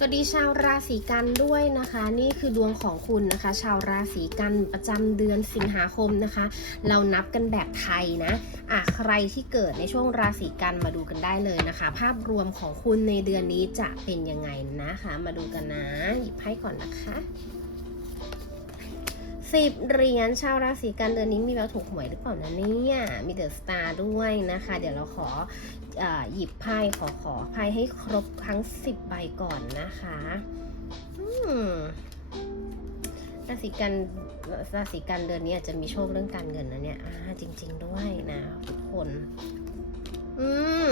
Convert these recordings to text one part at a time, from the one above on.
สวัสดีชาวราศีกันด้วยนะคะ นี่คือดวงของคุณนะคะ ชาวราศีกันประจำเดือนสิงหาคมนะคะ เรานับกันแบบไทยนะอะใครที่เกิดในช่วงราศีกันมาดูกันได้เลยนะคะ ภาพรวมของคุณในเดือนนี้จะเป็นยังไงนะคะ มาดูกันนะ หยิบไพ่ก่อนนะคะ สิบเหรียญชาวราศีกันเดือนนี้มีแววถูกหวยหรือเปล่านะเนี่ย มีเดอะสตาร์ด้วยนะคะ เดี๋ยวเราขออหยิบไพ่ขอขอไพ่ให้ครบทั้ง10ใบก่อนนะคะราศีกันราศีกันเดือนนี้อาจจะมีโชคเรื่องการเงินนะเนี่ยจริง ๆ ด้วยนะทุกคน อืม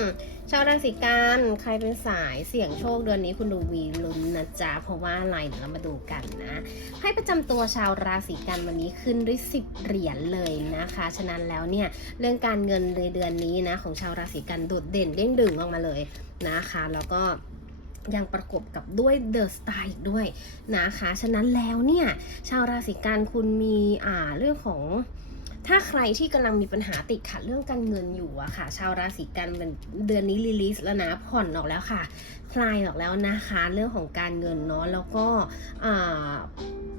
ชาวราศีกันใครเป็นสายเสี่ยงโชคเดือนนี้คุณดูวีลุ้นนะจ๊ะเพราะว่าอะไรเดี๋ยวเรามาดูกันนะไพ่ประจำตัวชาวราศีกันวันนี้ขึ้นด้วย 10 เหรียญเลยนะคะ ฉะนั้นแล้วเนี่ยเรื่องการเงินในเดือนนี้นะของชาวราศีกันโดดเด่นเด้งดึงออกมาเลยนะคะ แล้วก็ยังประกบกับด้วยเดอะสไตล์อีกด้วยนะคะ ฉะนั้นแล้วเนี่ยชาวราศีกันคุณมีอ่าเรื่องของ ถ้าใครที่กำลังมีปัญหาติดขัดเรื่องการเงินอยู่อะค่ะ ชาวราศีกันเป็นเดือนนี้รีลิสแล้วนะผ่อนออกแล้วค่ะ คลายออกแล้วนะคะ เรื่องของการเงินเนาะแล้วก็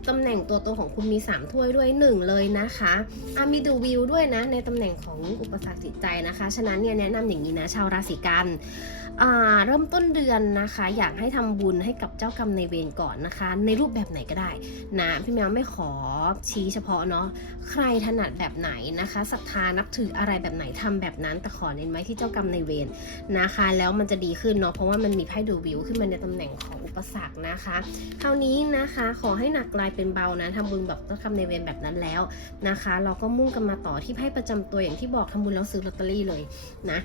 ตำแหน่งตัวตนของคุณมี 3 ถ้วยด้วย 1 เลยนะคะอะมีดูวิวด้วยนะ ในตำแหน่งของอุปสรรคจิตใจนะคะ ฉะนั้นเนี่ยแนะนำอย่างนี้นะชาวราศีกันเริ่มต้นเดือนนะคะ อยากให้ทำบุญให้กับเจ้ากรรมในเวรก่อนนะคะ ในรูปแบบไหนก็ได้นะพี่แมวไม่ขอชี้เฉพาะเนาะใครถนัดแบบไหนนะคะศรัทธานับถืออะไรแบบไหนทำแบบนั้นแต่ขอเน้นไว้ที่เจ้ากรรมในเวรนะคะ แล้วมันจะดีขึ้นเนาะเพราะว่ามันมีไพ่ดูวิวขึ้นมาในตำแหน่งของอุปสรรคนะคะ คราวนี้นะคะขอให้หนักกลายเป็นเบานะทำบุญแบบเจ้ากรรมในเวรแบบนั้นแล้วนะคะ เราก็มุ่งกันมาต่อที่ไพ่ประจำตัวอย่างที่บอกทำบุญแล้วซื้อลอตเตอรี่เลยนะ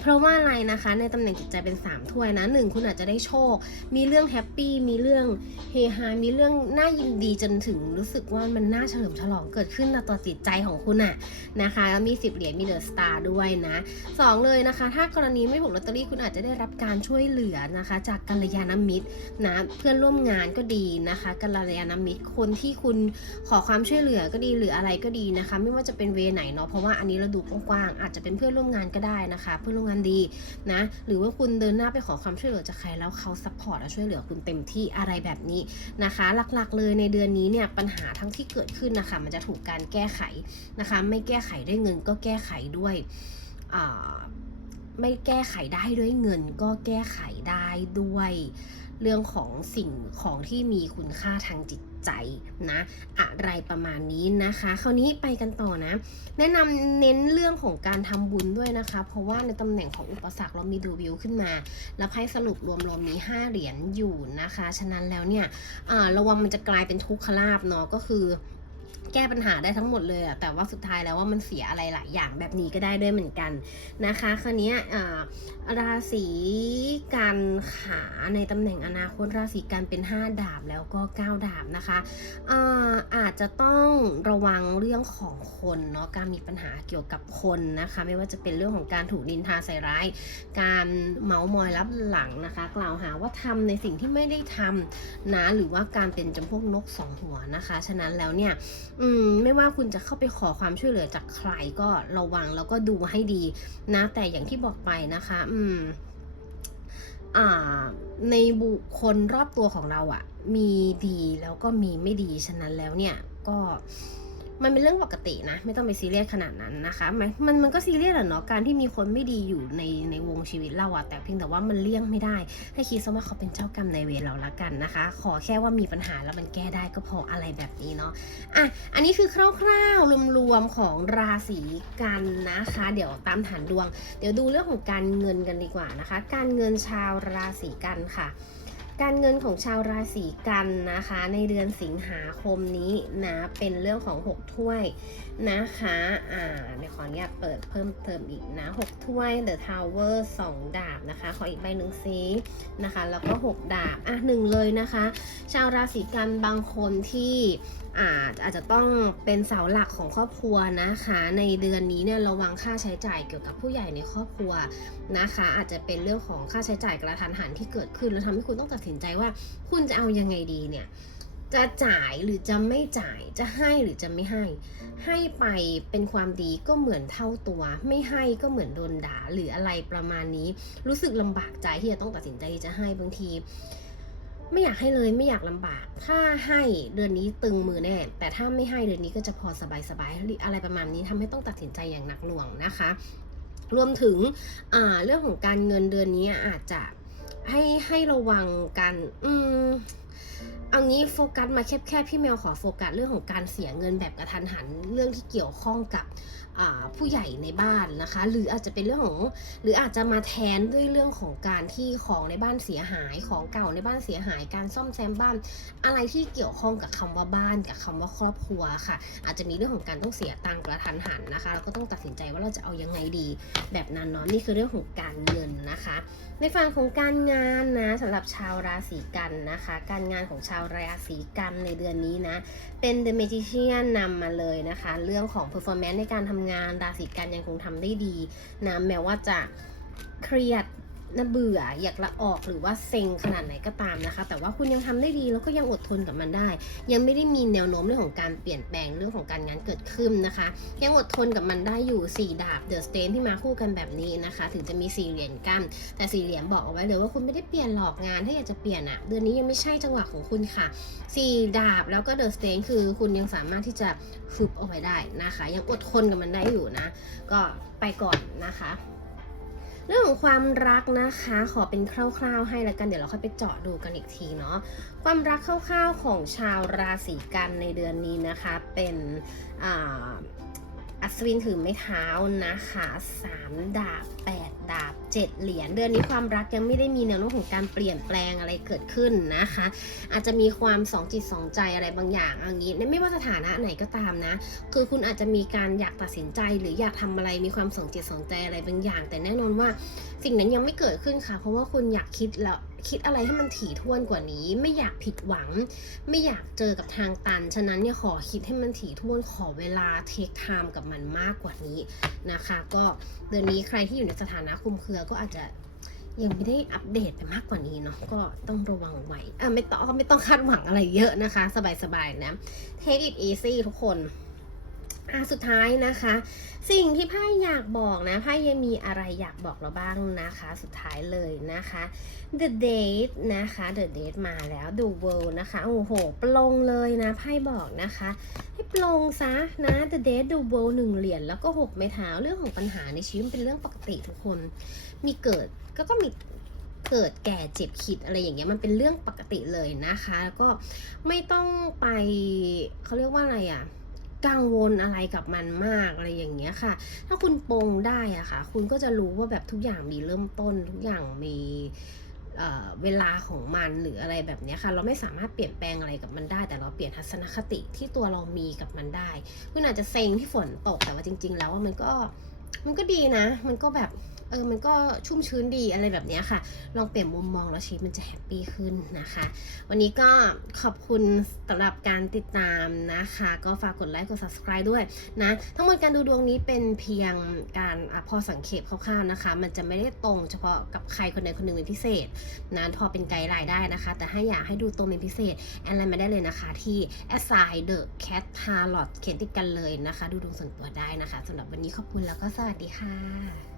เพราะว่าอะไรนะคะในตำแหน่งจิตใจเป็น 3 ถ้วยนะหนึ่งคุณอาจจะได้โชค มีเรื่องแฮปปี้มีเรื่องเฮฮา มีเรื่องน่ายินดีจนถึงรู้สึกว่ามันน่าเฉลิมฉลองเกิดขึ้นในตัวจิตใจของคุณอะนะคะแล้วมี 10 เหรียญมีเดอะสตาร์ด้วยนะสองเลยนะคะ ถ้ากรณีไม่ถูกลอตเตอรี่คุณอาจจะได้รับการช่วยเหลือนะคะ จากกัลยาณมิตรนะเพื่อนร่วมงานก็ดีนะคะกัลยาณมิตรคนที่คุณขอความช่วยเหลือก็ดีหรืออะไรก็ดีนะคะ ไม่ว่าจะเป็นเวไหนเนาะเพราะว่าอันนี้เราดูกว้างๆอาจจะเป็นเพื่อนร่วมงานก็ได้นะคะเพื่อนร่วมงานดีนะ หรือว่าคุณเดินหน้าไปขอความช่วยเหลือจากใครแล้วเขาซัพพอร์ตและช่วยเหลือคุณเต็มที่อะไรแบบนี้นะคะ หลักๆเลยในเดือนนี้เนี่ยปัญหาทั้งที่เกิดขึ้นนะคะ มันจะถูกการแก้ไขนะคะ ไม่แก้ไขด้วยเงินก็แก้ไขด้วยไม่แก้ไขได้ด้วยเงินก็แก้ไขได้ด้วยเรื่องของสิ่งของที่มีคุณค่าทางจิต ใจนะอะไรประมาณนี้นะคะ คราวนี้ไปกันต่อนะ แนะนำเน้นเรื่องของการทำบุญด้วยนะคะ เพราะว่าในตำแหน่งของอุปสรรคเรามีดูวิวขึ้นมา แล้วไพ่สรุปรวมๆมี5เหรียญอยู่นะคะ ฉะนั้นแล้วเนี่ยอ่าระวังมันจะกลายเป็นทุกขลาบเนาะก็คือ แก้ปัญหาได้ทั้งหมดเลยอะแต่ว่าสุดท้ายแล้วว่ามันเสียอะไรหลายอย่างแบบนี้ก็ได้ด้วยเหมือนกันนะคะ คราวนี้อ่าราศีกันขาในตำแหน่งอนาคตราศีกันเป็น 5 ดาบแล้วก็ 9 ดาบนะคะอ่าอาจจะต้องระวังเรื่องของคนเนาะการมีปัญหาเกี่ยวกับคนนะคะ ไม่ว่าจะเป็นเรื่องของการถูกนินทาใส่ร้าย การเมาส์มอยรับหลังนะคะ กล่าวหาว่าทำในสิ่งที่ไม่ได้ทำนะหรือว่าการเป็นจำพวกนกสองหัวนะคะ ฉะนั้นแล้วเนี่ย อืมไม่ว่าคุณจะเข้าไปขอความช่วยเหลือจากใครก็ระวังแล้วก็ดูให้ดีนะ แต่อย่างที่บอกไปนะคะ อืม อ่า ในบุคคลรอบตัวของเราอะ่ะ มีดีแล้วก็มีไม่ดีฉะนั้นแล้วเนี่ย ก็ มันเป็นเรื่องปกตินะ ไม่ต้องไปซีเรียสขนาดนั้นนะคะมันมันมันก็ซีเรียสแหละเนาะการที่มีคนไม่ดีอยู่ในในวงชีวิตเราอะแต่เพียงแต่ว่ามันเลี่ยงไม่ได้ ให้คิดซะว่าเขาเป็นเจ้ากรรมนายเวรเราละกันนะคะ ขอแค่ว่ามีปัญหาแล้วมันแก้ได้ก็พออะไรแบบนี้เนาะอะอันนี้คือคร่าวๆรวมๆของราศีกันนะคะ เดี๋ยวตามฐานดวง เดี๋ยวดูเรื่องของการเงินกันดีกว่านะคะ การเงินชาวราศีกันค่ะ การเงินของชาวราศีกันนะคะ ในเดือนสิงหาคมนี้นะเป็นเรื่องของ 6 ถ้วยนะคะอ่าเดี๋ยวขออนุญาตเปิดเพิ่มเติมอีกนะ 6 ถ้วย The Tower 2 ดาบนะคะ ขออีกใบหนึ่งซีนะคะ แล้วก็ 6 ดาบ อะหนึ่งเลยนะคะ ชาวราศีกันบางคนที่อาจอาจจะต้องเป็นเสาหลักของครอบครัวนะคะ ในเดือนนี้เนี่ยระวังค่าใช้จ่ายเกี่ยวกับผู้ใหญ่ในครอบครัวนะคะ อาจจะเป็นเรื่องของค่าใช้จ่ายกระทันหันที่เกิดขึ้นแล้วทำให้คุณต้องตัดสินใจว่า คุณจะเอายังไงดีเนี่ยจะจ่ายหรือจะไม่จ่ายจะให้หรือจะไม่ให้ ให้ไปเป็นความดีก็เหมือนเท่าตัว ไม่ให้ก็เหมือนโดนด่าหรืออะไรประมาณนี้ รู้สึกลำบากใจที่จะต้องตัดสินใจจะให้บางที ไม่อยากให้เลยไม่อยากลำบาก ถ้าให้เดือนนี้ตึงมือแน่ แต่ถ้าไม่ให้เดือนนี้ก็จะพอสบายสบายอะไรประมาณนี้ทำให้ต้องตัดสินใจอย่างหนักหน่วงนะคะ รวมถึงเรื่องของการเงินเดือนนี้อาจจะให้ให้ระวังกัน อืม เอางี้โฟกัสมาแคบๆพี่แมวขอโฟกัสเรื่องของการเสียเงินแบบกระทันหันเรื่องที่เกี่ยวข้องกับผู้ใหญ่ในบ้านนะคะ หรืออาจจะเป็นเรื่องของหรืออาจจะมาแทนด้วยเรื่องของการที่ของในบ้านเสียหายของเก่าในบ้านเสียหาย การซ่อมแซมบ้าน อะไรที่เกี่ยวข้องกับคำว่าบ้านกับคำว่าครอบครัวค่ะ อาจจะมีเรื่องของการต้องเสียตังกระทันหันนะคะเราก็ต้องตัดสินใจว่าเราจะเอายังไงดี แบบนั้นเนาะนี่คือเรื่องของการเงินนะคะ ในฝั่งของการงานนะสำหรับชาวราศีกันนะคะ การงานของชาวราศีกันในเดือนนี้นะ เป็น The Magician นำมาเลยนะคะ เรื่องของ performance ในการทำงานราศีกันยังคงทำได้ดีนะแม้ว่าจะเครียด น่าเบื่ออยากละออกหรือว่าเซ็งขนาดไหนก็ตามนะคะ แต่ว่าคุณยังทำได้ดีแล้วก็ยังอดทนกับมันได้ ยังไม่ได้มีแนวโน้มเรื่องของการเปลี่ยนแปลงเรื่องของการงานเกิดขึ้นนะคะ ยังอดทนกับมันได้อยู่สี่ดาบเดอะสเตนที่มาคู่กันแบบนี้นะคะ ถึงจะมีสี่เหรียญกั้นแต่สี่เหรียญบอกเอาไว้เลยว่าคุณไม่ได้เปลี่ยนหลอกงานถ้าอยากจะเปลี่ยนอะเดือนนี้ยังไม่ใช่จังหวะของคุณค่ะสี่ดาบแล้วก็เดอะสเตนคือคุณยังสามารถที่จะฟุบเอาไว้ได้นะคะ ยังอดทนกับมันได้อยู่นะ ก็ไปก่อนนะคะ เรื่องของความรักนะคะ ขอเป็นคร่าว ๆ ให้แล้วกันเดี๋ยวเราค่อยไปเจาะดูกันอีกทีเนาะความรักคร่าวๆของชาวราศีกันในเดือนนี้นะคะ เป็นอ่า อัศวินถือไม้เท้านะคะสามดาบแปดดาบเจ็ดเหรียญเดือนนี้ความรักยังไม่ได้มีแนวโน้มของการเปลี่ยนแปลงอะไรเกิดขึ้นนะคะ อาจจะมีความสองจิตสองใจอะไรบางอย่างอย่างนี้ไม่ว่าสถานะไหนก็ตามนะ คือคุณอาจจะมีการอยากตัดสินใจหรืออยากทำอะไรมีความสองจิตสองใจอะไรบางอย่าง แต่แน่นอนว่าสิ่งนั้นยังไม่เกิดขึ้นค่ะ เพราะว่าคุณอยากคิดแล้ว คิดอะไรให้มันถี่ถ้วนกว่านี้ ไม่อยากผิดหวัง ไม่อยากเจอกับทางตัน ฉะนั้นเนี่ยขอคิดให้มันถี่ถ้วนขอเวลาเทคไทม์กับมันมากกว่านี้นะคะ ก็เดือนนี้ใครที่อยู่ในสถานะคุมเครือก็อาจจะยังไม่ได้อัปเดตไปมากกว่านี้เนาะก็ต้องระวังไว้อะไม่ต้องไม่ต้องคาดหวังอะไรเยอะนะคะ สบายๆนะ take it easy ทุกคน อะสุดท้ายนะคะ สิ่งที่ไพ่อยากบอกนะไพ่ยังมีอะไรอยากบอกเราบ้างนะคะ สุดท้ายเลยนะคะ The Date นะคะ The Date มาแล้ว The World นะคะโอ้โหปลงเลยนะไพ่บอกนะคะ ให้ปลงซะนะ The Date The World หนึ่งเหรียญแล้วก็หกไม้เท้าเรื่องของปัญหาในชีวิตเป็นเรื่องปกติทุกคนมีเกิดก็ก็มีเกิดแก่เจ็บคิดอะไรอย่างเงี้ยมันเป็นเรื่องปกติเลยนะคะ แล้วก็ไม่ต้องไปเขาเรียกว่าอะไรอะ กังวลอะไรกับมันมากอะไรอย่างเงี้ยค่ะ ถ้าคุณปรงได้อะค่ะ คุณก็จะรู้ว่าแบบทุกอย่างมีเริ่มต้น ทุกอย่างมีเเวลาของมันหรืออะไรแบบเนี้ยค่ะ เราไม่สามารถเปลี่ยนแปลงอะไรกับมันได้ แต่เราเปลี่ยนทัศนคติที่ตัวเรามีกับมันได้คุณอาจจะเซ็งที่ฝนตกแต่ว่าจริง ๆ แล้ววมันก็ มันก็ดีนะ มันก็แบบเออ มันก็ชุ่มชื้นดีอะไรแบบนี้ค่ะ ลองเปลี่ยนมุมมองแล้วชีวิตมันจะแฮปปี้ขึ้นนะคะ วันนี้ก็ขอบคุณสำหรับการติดตามนะคะ ก็ฝากกดไลค์ กด subscribe ด้วยนะ ทั้งหมดการดูดวงนี้เป็นเพียงการอพอสังเขปคร่าวๆนะคะ มันจะไม่ได้ตรงเฉพาะกับใครคนใดคนหนึ่งเป็นพิเศษนะพอเป็นไกด์ไลน์ได้นะคะ แต่ถ้าอยากให้ดูตรงเป็นพิเศษแอนไลน์มาได้เลยนะคะ ที่ assign the cat tarot เขียนติดกันเลยนะคะ ดูดวงส่วนตัวได้นะคะสำหรับวันนี้ขอบคุณแล้วก็สวัสดีค่ะ